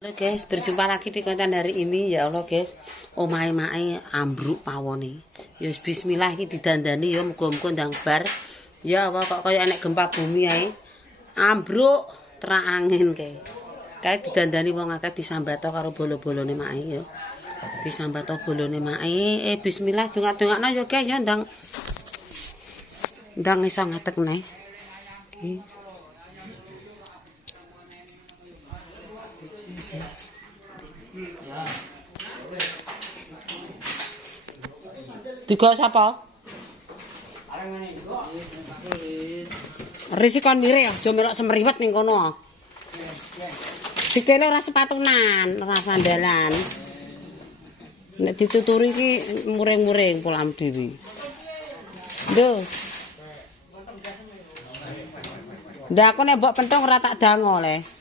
Halo guys, berjumpa lagi di konten hari ini. Ya Allah guys, omahe-mae ambruk pawone. Ya bismillah iki didandani ya muga-muga ndang bar. Ya apa kok kaya enek gempa bumi ae. Ambruk terak angin kae. Kae didandani wong akeh disambato karo bolo-bolone mae ya. Disambato bolone mae. Bismillah dongak-dongakno ya guys ya ndang iso ngatek neh. Iki Tiga sapa? Risikon mirih aja melok semriwet ning kono. Sikile ora sepatunan, ora sandalan. Nek dituturi iki muring-muring polam dhewe. Lho. Ndak aku nek mbok penthong ora tak dango le.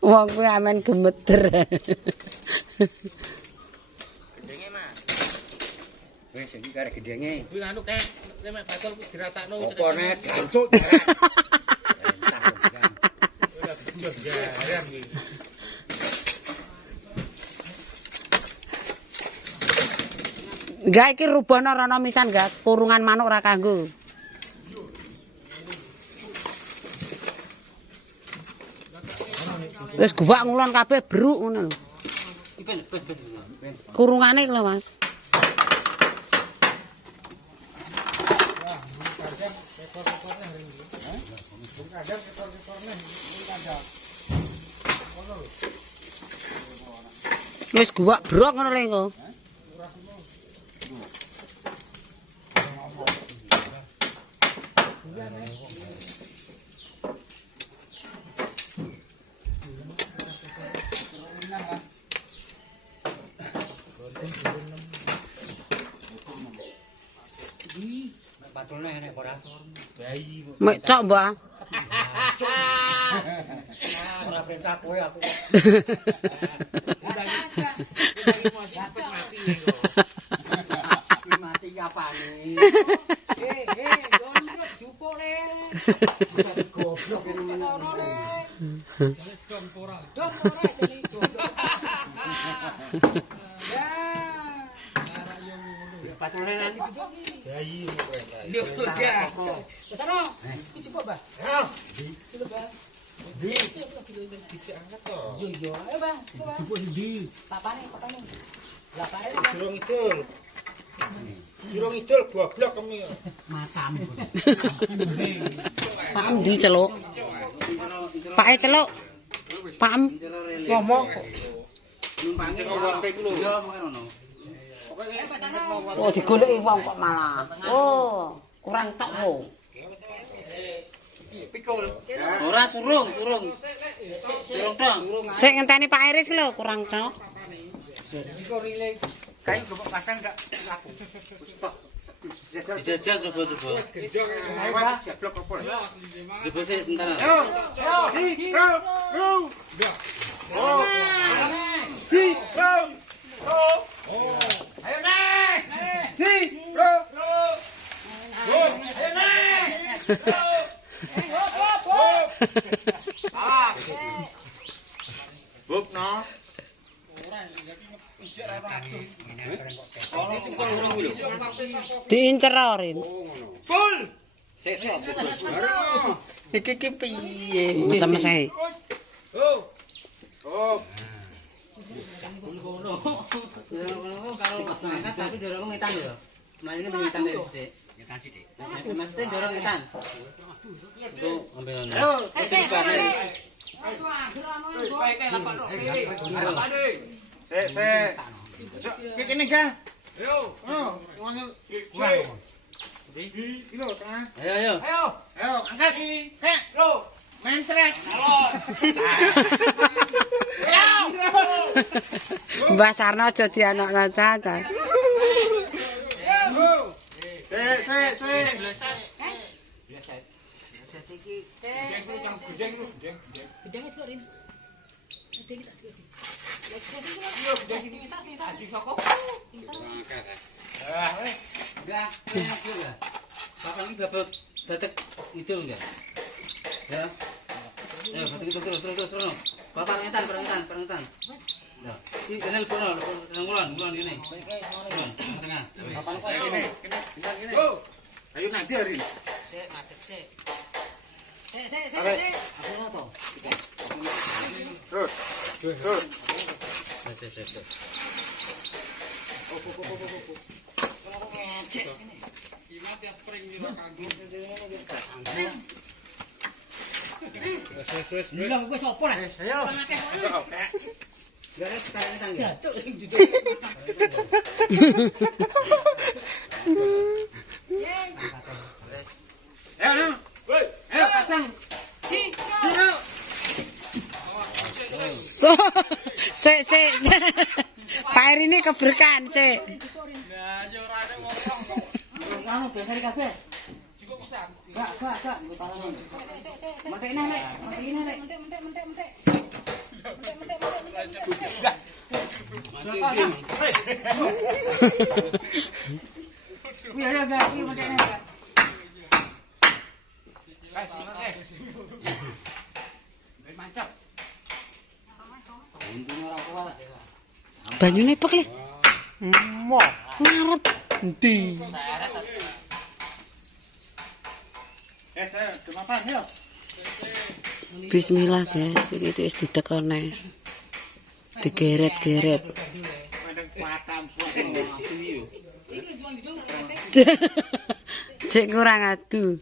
Wong kuwi amen gemeter. Gedenge, Mas. Wis iki karek gedenge. Kuwi anu kek mek batul diratakno. Apa nek gancuk. Ora bujur jaran iki. Enggak iki rubana rono misan enggak kurungan manuk ora kanggo. Wis guwak ngulon kabeh bruk ngono lho. Kurungane iki lho, Mas. Wis guwak brok ngono lho engko. Patulne nek ora. Bayi. Mek cok, Mbah. Ora perintah kowe aku. Mati apane? Donrot jupuk le. Goblok ngono le. Dom ora iki goblok. Ya. Arek yo ngono. Patulne nanti bayi kowe. Lho ya. Kesana. Iki jupuk, Mbah. Heeh. Iki lho, Mbah. Di. Iki angkat to. Yo, ayo, Bang. Jupuk ndi? Papane. Lapane. Durung idul. Durung idul goblok kemi. Matamu. Pak ndi celuk? Pake celuk. Pak Ngomong kok. Numpange wonte iku lho. Iya, pokoke ngono. Oh, digoleki wong kok malah. Oh, kurang tok kok. Pikul. Ora surung. Surung dong. Sik ngenteni Pak Iris lho, kurang cok. Iku rile. Kae gopok pasang gak aku. Stok. Dijajal coba-coba. Ayo, jeblok opo. Coba sih sebentar. Yo. Oh. Si, bro. Ayo naik. Si, bro. Ayo naik. Bub no. Diincer orin. Pul. Sik. Iki piye? Macam meseh. Oh. Ngono. Karo angkat tapi dorong ngetan lho. Mlaine ngetan sithik. Ngetan sithik. Maksudnya dorong ngetan. Tuh ambil. Ayo, Sik kene ga. Ayo. Oh, wong kilo tengah. Ayo. Ayo, angkat. Kek. Yo. Mentret. Mbah Sarno aja dianakno cacat. Sik. Bapak ini dapat datek itu enggak? Ya. Ayo, terus. Bapak perangitan. Ya. Ini kenal bulan gini. Bulan tengah. Bapak ini kene. Ayo nanti hari ini. Sik, ngadeg sik. Sik. Aku ngono. Terus. Sik. Bilang gue sopo lah. Ayo. Gak ada tang. Jatuh. Ayo, ayo kacang. So, sik. Pak ini keberkahan sik. Nah, yo ora ada ngomong. Anu biasa di kafe. Cukup pisan. Enggak, gue tangan. Mentek. Wih, ada enggak? Ini menteknya enggak? Mantap. Untungnya orang tua. Banyune pek le. Ngarep endi? Kemapan yo. Bismillah guys, iki wis ditekone. Digeret-geret. Cek kurang adu.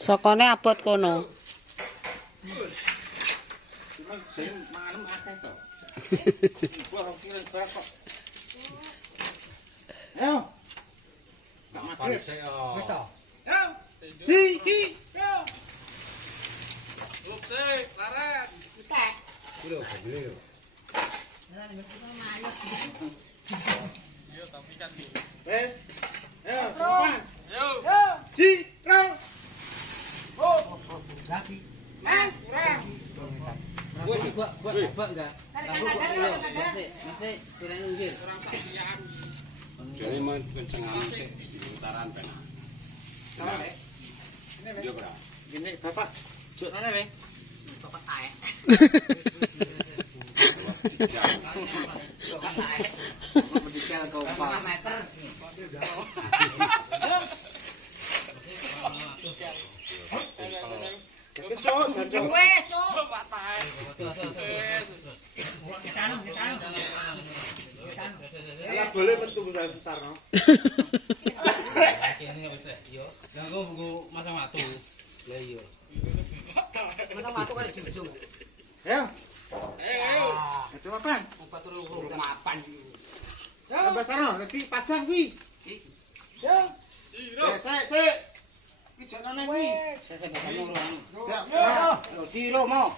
Sokone abot kono. Ayo. Tak mati sik yo. Si. Yo. Luk sik, larat. Tek. Lho, beli yo. Yo, tapi kan yo. Wes. Ayo, depan. Yo. Si, tro. Oh. Lagi. Kurang. Gua enggak. Masih kurang nggih. Kurang saksian. Jadi mau kencengane sik di utaran penak. Yo, Bro. Gini, Bapak. Juk mana le? Bapak ae. Bapak ae. Mendikel kau 5 meter. Cuk. Wes, Cuk. Ala boleh metu besar no. Ini wis yo. Lah kok buku masang watu. Lah iya. Masang watu kan iki gedung. Ayo. Itu apaan? Obat turu mapan. Tambah sarno, nanti pajang kuwi. Yo. Sik. Ki janane kuwi. Saya bakal ngurang. Ya. Siro mau.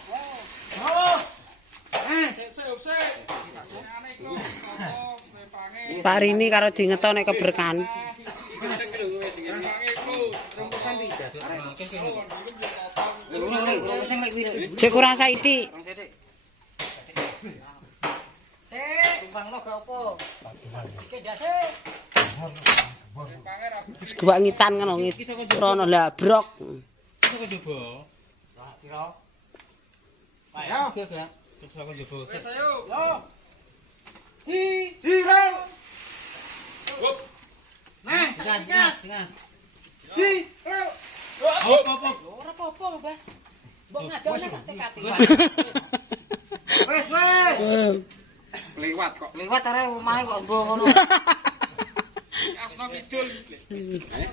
Pak Rini karo dingetone keberkahan. Cek kurang saiki. Gua ngitan ngono ngitrono lah brok. Kok coba? Kira. Ayo. Terus aku coba. Wes ayo. Yo. Siro. Hop. Nah, Gas. Siro. Hop. Ora apa-apa, Mbah. Mbok ngajone tak tekati. Wes. Lewat kok. Liwat arek omahe kok mbo ngono. Asno kidul. Eh?